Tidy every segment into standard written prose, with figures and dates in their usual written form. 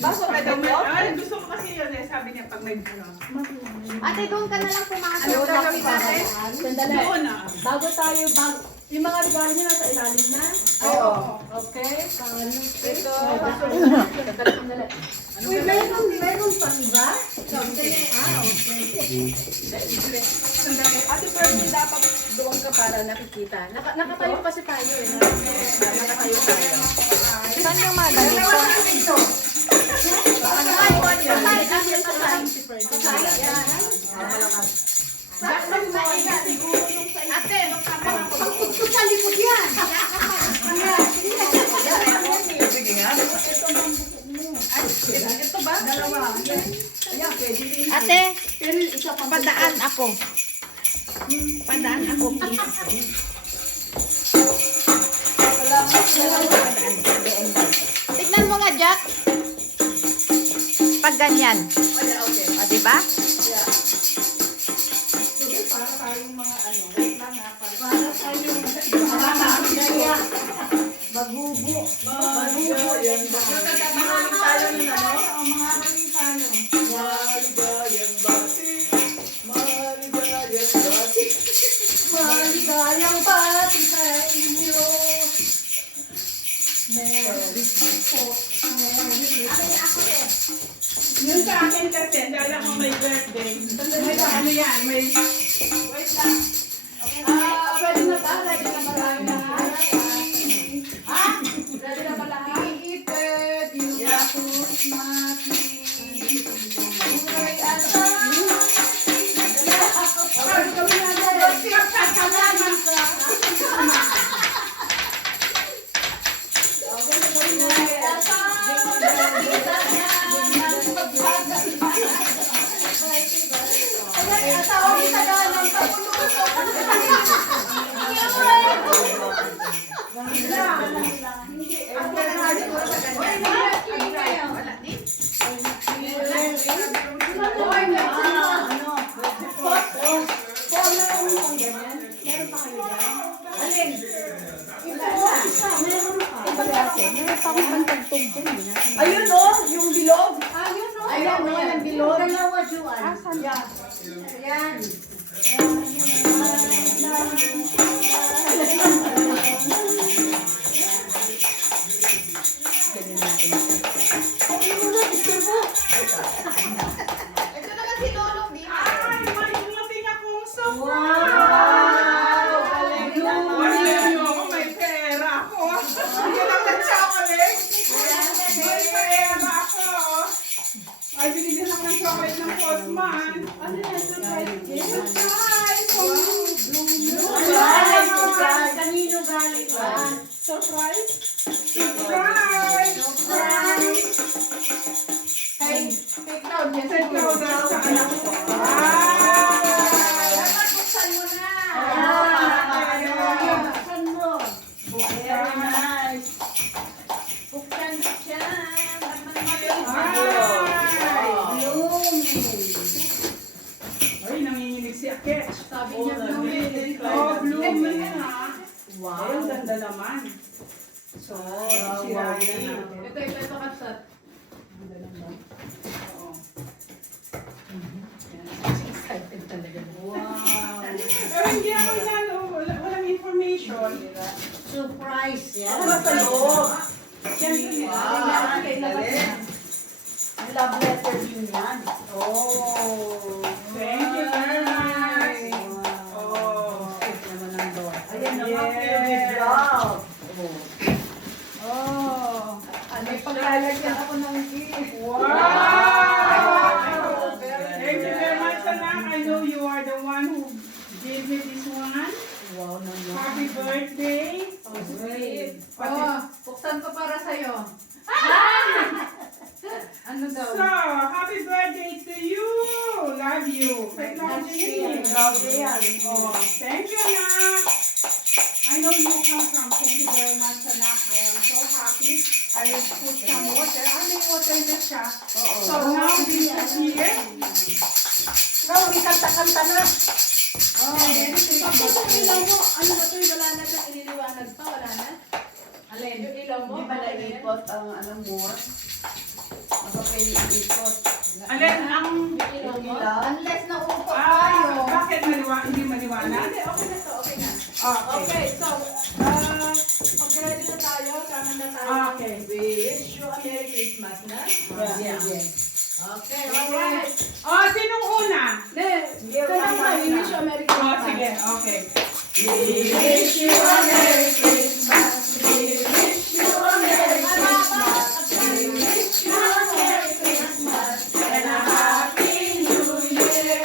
Baso ka daw mo? Ay, gusto ko kasi yun eh. Sabi niya pag may ano. Ate, doon ka na lang pumasok. Ano gagawin natin? Sandali. Doon ah. Bago tayo, yung mga regalo niya nasa ilalim na. Oo. Okay. Ito. Sandali. Uy, meron pa, diba? Sandali. Ate, pero dapat doon ka para nakikita. Nakatayo kasi tayo eh. Nakatayo tayo. Saan yung mga ganito? Ate, pagpugto sa likod yan. Sige nga. Ito ba? Dalawa. Ayan, pwede rin. Ate, padaan ako. Padaan ako, please. Tignan mo nga, Jack. Pag ganyan. Okay. O, diba? Para tayong mga ano. Bagubo. Maligayang bati. Nakatamahaling tayo nun ano? Mga kalintano. Maligayang bati. Maligayang bati. Maligayang pati sa inyo. Merry po. Yun sa akin kasi, dahil ako may birthday. May ano yan, may... Wait lang. Pwede na ba? Ready na ba tayo na? Ha? Ready na ba lahat? Iiped, yung atos natin. Uray at Ayun o, yung bilog. Ayan, yung bilog. Dalawa, Juan. Ayan. Ito naman si Lolong, di ba? Ay, may dumating akong surprise! Wow! Galing naman. Wala niyo ako, may pera ako. Hindi lang ng chocolate. May pera ako. Ay, binigyan ako ng chocolate ng postman. Ano yan? Surprise? Surprise! Surprise! Kanino galing ba? Surprise! Surprise! Surprise! Kay Claudia. Sa ikaw daw sa anak ko. Dapat buksan mo na. Buksan mo. Very nice. Buksan siya. Ay, nanginginig si Akech. Sabi niya, blooming. Oh, blooming ha. Wow. Ay, ang ganda naman. So, sisirayan natin. Ito kasat. Oo. Excited talaga. Wow. Pero hindi ako walang information. Surprise yan. Ano sa loob? Yan, Wow. Galing. Ang love letter din yan. Oh. Thank you very much. Oh. Naman ang door. Ayan Yes. naman. Good job. Oh. Ano yung paglalagyan ako ng gift? Wow! Thank you very much, anak. I know you are the one who gave me this one. Wow naman. Happy birthday. Oh, sweet. Buksan ko para sa'yo. Ano daw? So, happy birthday to you. Love you. Technology. Claudia. Oh, thank you, anak. I know you come from. Thank you very much, anak. I am so happy. I will put some water. May water na siya. So now this is here. No, may kanta-kanta na. Tapos ang ilaw mo, ano ba ito? Wala na siyang ililiwanag pa, wala na? Alin, yung ilaw mo? Di ba naipot ang ano mo? Alin, ang... Unless nauupo tayo. Bakit hindi maliwanag? Hindi, okay na to, okay na. Okay. Okay, so, pag-ready na tayo, kanan na tayo. Okay. We wish you a Merry Christmas na. Yeah. Okay, alright. Oh, sinong una? Kanang tayo, we wish you a Merry Oh, Christmas. sige, okay. We wish you a Merry Christmas. We wish you a Merry Christmas. We wish you a Merry Christmas and a Happy New Year.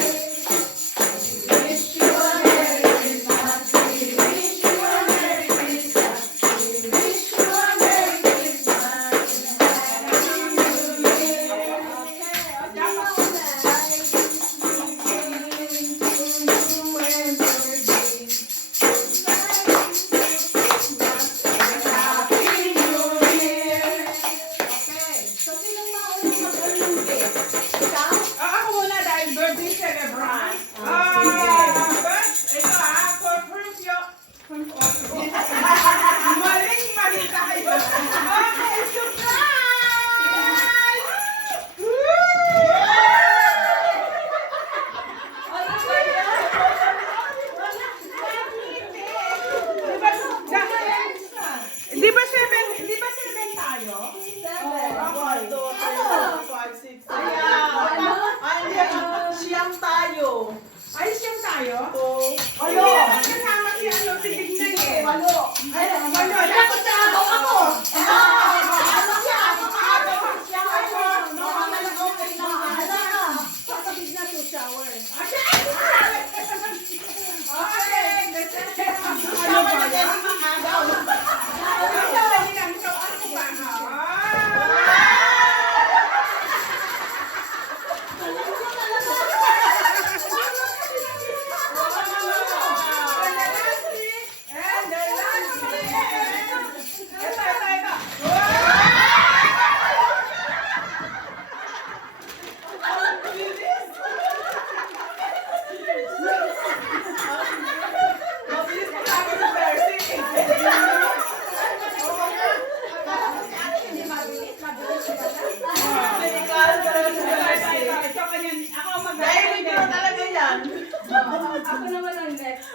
We wish you a Merry Christmas. We wish you a Merry Christmas. We wish you a Merry Christmas and a Happy New Year. Ako muna dahil birthday celebrant. First, ito for proof Mali tayo. Okay, surprise! Di ba seven tayo? Siyam tayo. Ay, siyam tayo? Walo. Hindi naman kasama si si Tignan eh. Walo. Walo. Dapat sa ako. Ako naman ang next.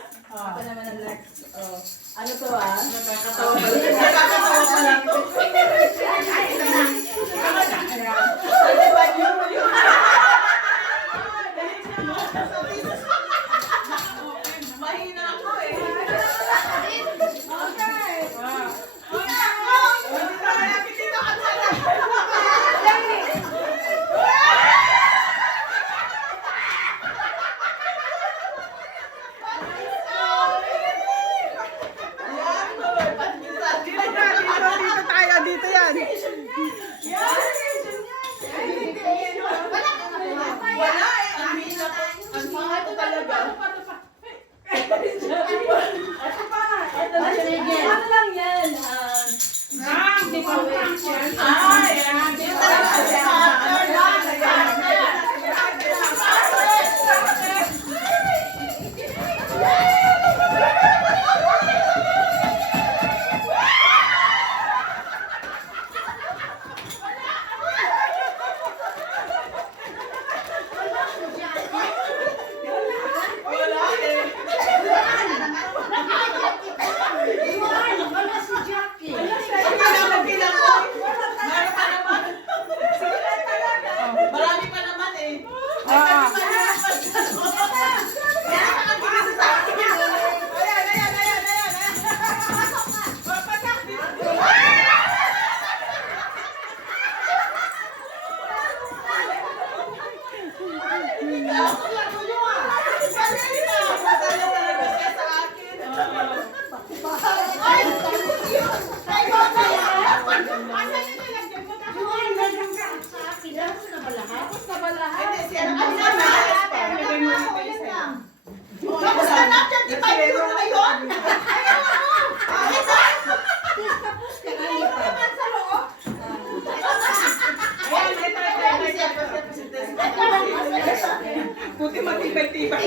Ano to Nakakatawa pala. Nakakatawa pala to. Mahina ako eh. Dito yan. Wala eh. Ang hina ko. Ang hina ko talaga. Ano lang yan? Hindi ko yan. Yan. Yan talaga. Wala eh. Kailangan ko. Meron pa naman. Marami pa naman eh. Buti matibay-tibay.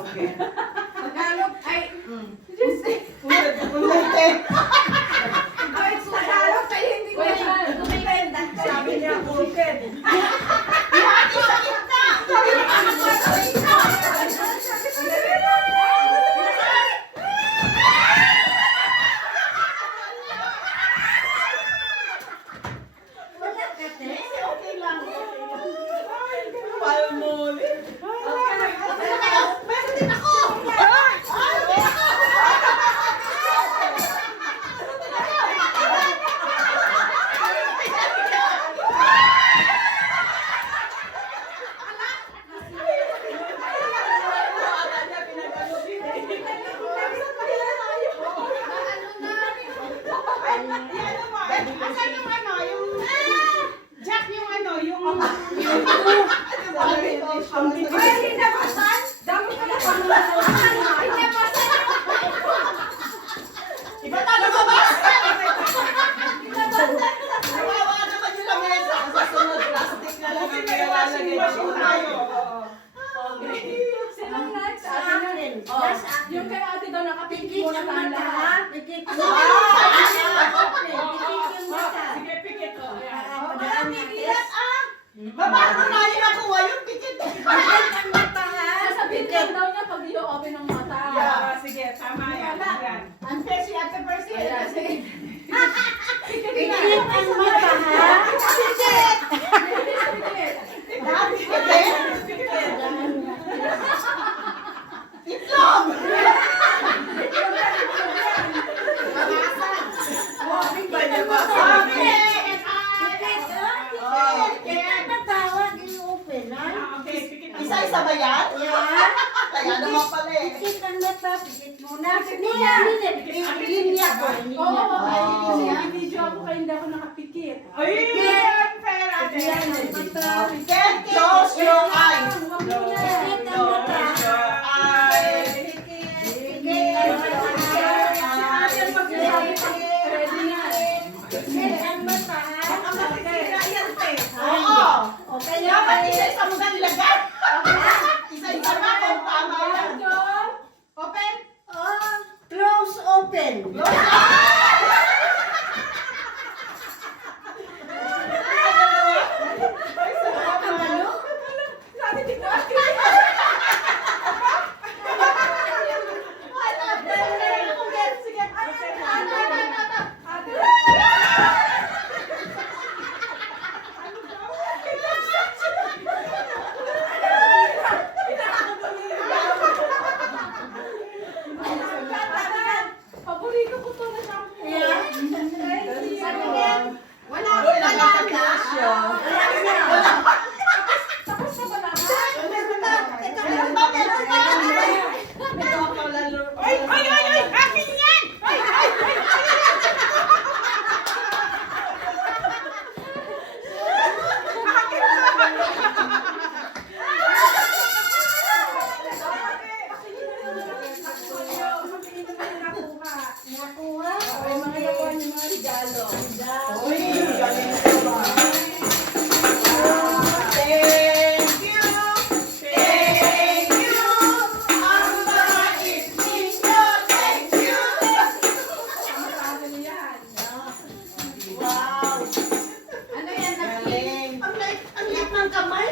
okay. Tagalog, ay, Ulit. ay, Tagalog, ay, hindi ko yan. Sabi niya, open. Okay lang. Palmolive. Meron din ako. Asan yung ano, yung Jack, yung ano, yung Ay, hindi nabasan? Dami ka na pa. Hindi nabasan. Iba tayo sa bus! Kawawa naman yung lamesa. Sa sunod, plastic na lang ang nilalagay tayo. Sinong next? Yung kay ate daw nakapikit muna tayo lahat. Sige, pikit ko. Baba ko na yung nakuha yung tikit. Sasabihin lang daw niya pag i-open ang mata. Yeah, sige, tama yan. Yan. Unfair si Ate Percy. Ayan, sige. Tikit ang mata, ha? Tikit! Tikit! Itlog! Okay, pikit. Isa-isa ba yan? Kaya naman pala eh. Oo, video ako kaya hindi ako nakapikit. Ay, unfair ate. Then close your eyes. Huwag mo na. Close your eyes. Ate, pag sinabi pa, ready na. Oo. Dapat isa-isa mo na nilagay. Isa-isa na kung tama yan. Open. Close open. Paborito ko to na shampoo. Wala na. Tapos na pala. Ay! Akin yan! Nakuha? Ay, mga yakuan yung mga regalo. Uy, galing ko ba? Thank you. Thank you. Ang bait ninyo. Thank you. Ano yan? Wow. Ano yan? Galing. Ang liit ng kamay.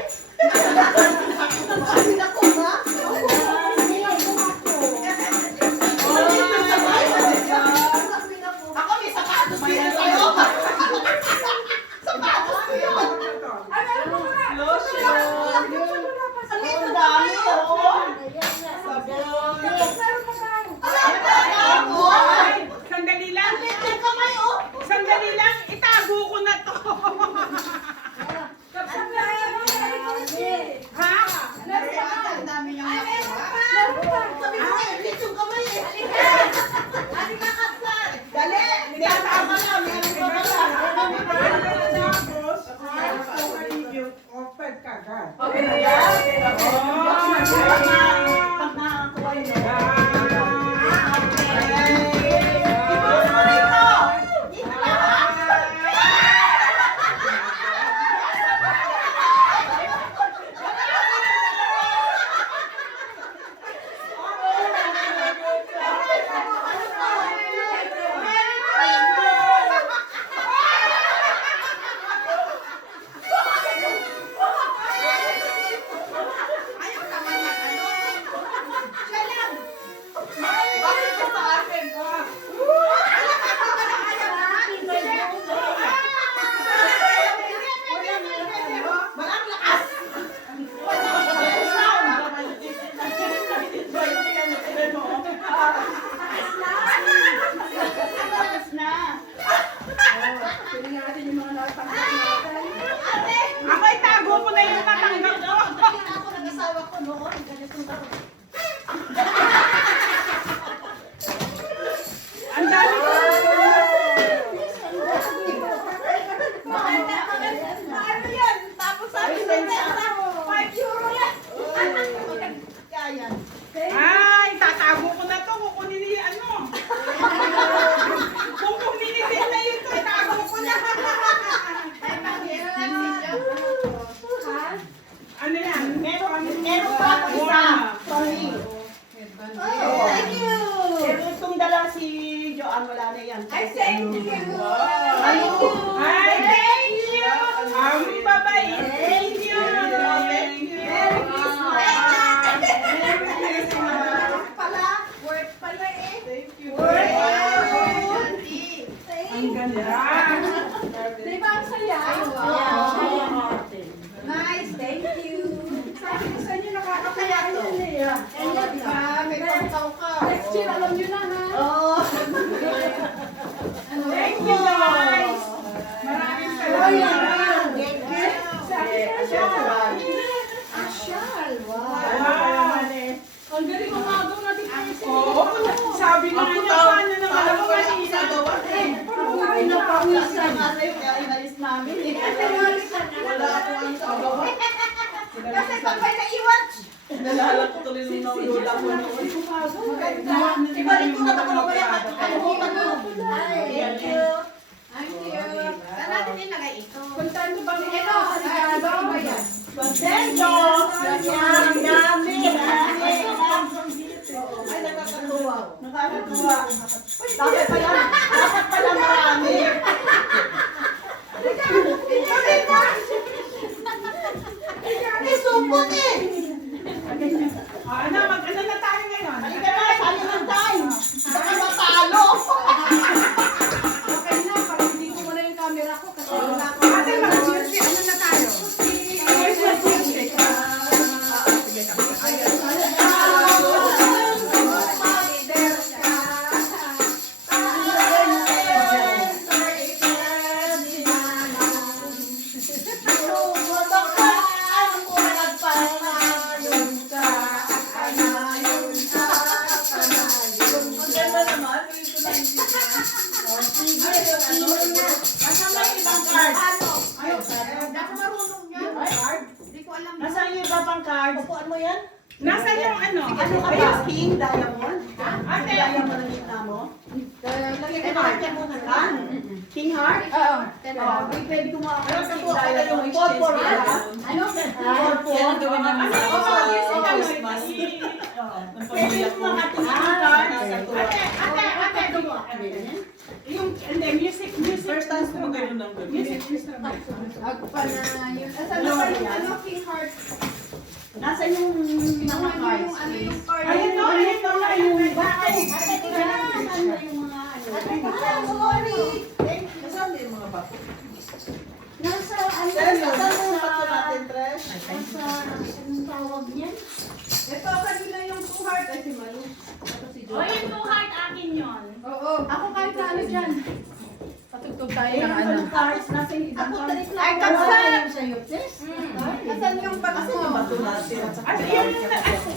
Ang dami na ko ba? Ang liit ng kamay. Ako may sapatos din sa'yo. noon, ganitong tao. Ang dami ko. Ano yan? Tapos sabi ko na 5 euro yan. Kaya yan. Ay, tatago ko na to. Kukunin niya ano. Kukunin niya na yun to. Itago ko na. Ano yan? Meron pa ako isa. Sorry. Thank you. Pero itong dala si Joanne, wala na yan. Ay, thank you. Ay, thank you. Bye-bye. Thank you. Thank you. Pala, work pala eh. Thank you. Ang Ang ganda. Di ba ang saya? Nice, thank you. Sabi ko sa inyo, nakakakaya yun eh. May pangkaw ka. Next year, alam nyo na ha. Oh. Thank you, guys. Maraming salamat. Asyal. Wow. Ang galing mo mga doon natin kasi. Oo, sabi nga niya, paano naman ako kanina? Parang napawisan. Inalis namin eh. Wala akongagawa. Kasi pag may naiwan, Nalala ko tuloy nung naulula ko noon. ibalik ko na ako mamaya. Kalimutan mo. Thank you. Thank you. Saan natin nilagay ito? Puntahan mo ba ito? Sigurado ba yan? Contento! Ang dami! Ay, nakakatuwa. Nakakatuwa. Dapat pala marami. May supot eh! Ano, mag-ano na tayo ngayon? Halika na, sali ng time! Baka matalo! Okay na, parang hindi ko muna yung camera ko kasi wala ko. Ate, mag-music. Ano na tayo? Christmas music. Nasaan yung iba pang card? Upuan mo yan? Nasaan yung ano? Ano ka ba? King Diamond? Ate. Diamond ang kita mo? Lagyan ko Heart mo na ka? King Heart? Oo. Oh, pwede ko makakita sa King Diamond. yung Four, four, exchange ba? Ano? Yan ang gawin namin Ano sa yung mga music ang Christmas. Ang Pwede pamilya ko ko. makatingin ng card. Yung, hindi, music. First time ko mag-gano'n ng gano'n. Music instrument. Agpanayon. Asan na ba yung ano, King Heart? Nasaan yung mga cards? Ano yung card? Ayun o, yung Bakit? Ate, tingnan na. Nasaan na yung mga ano? Sorry. Nasaan din yung mga bato? Nasa ano? Saan yung bato natin, Tres? Nasa, anong tawag niyan? Ito kanina yung 2 heart ay si Malu. Ito si O, Joy. yung 2 heart akin yun. Oo. Ako kahit na ano dyan. Patugtog tayo Ayun ng ang ano. mga cards. Nasaan yung ibang Ako cards? tarik lang. Ay, kapsat! Sa'yo, Tres? Asan yung bato Asan yung bato natin? At saka Ay, yung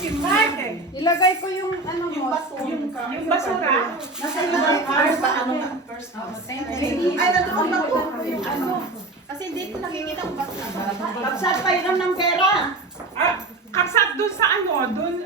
yung heart eh. Ilagay ko yung ano mo. Yung bato. Yung basura. Nasaan yung ibang cards? Ano nga? First house. Ay, nandun ang bato. Yung ano. Kasi dito nakikita ko bato. Kapsat, pairam ng pera. Ah, kapsat dun sa ano, dun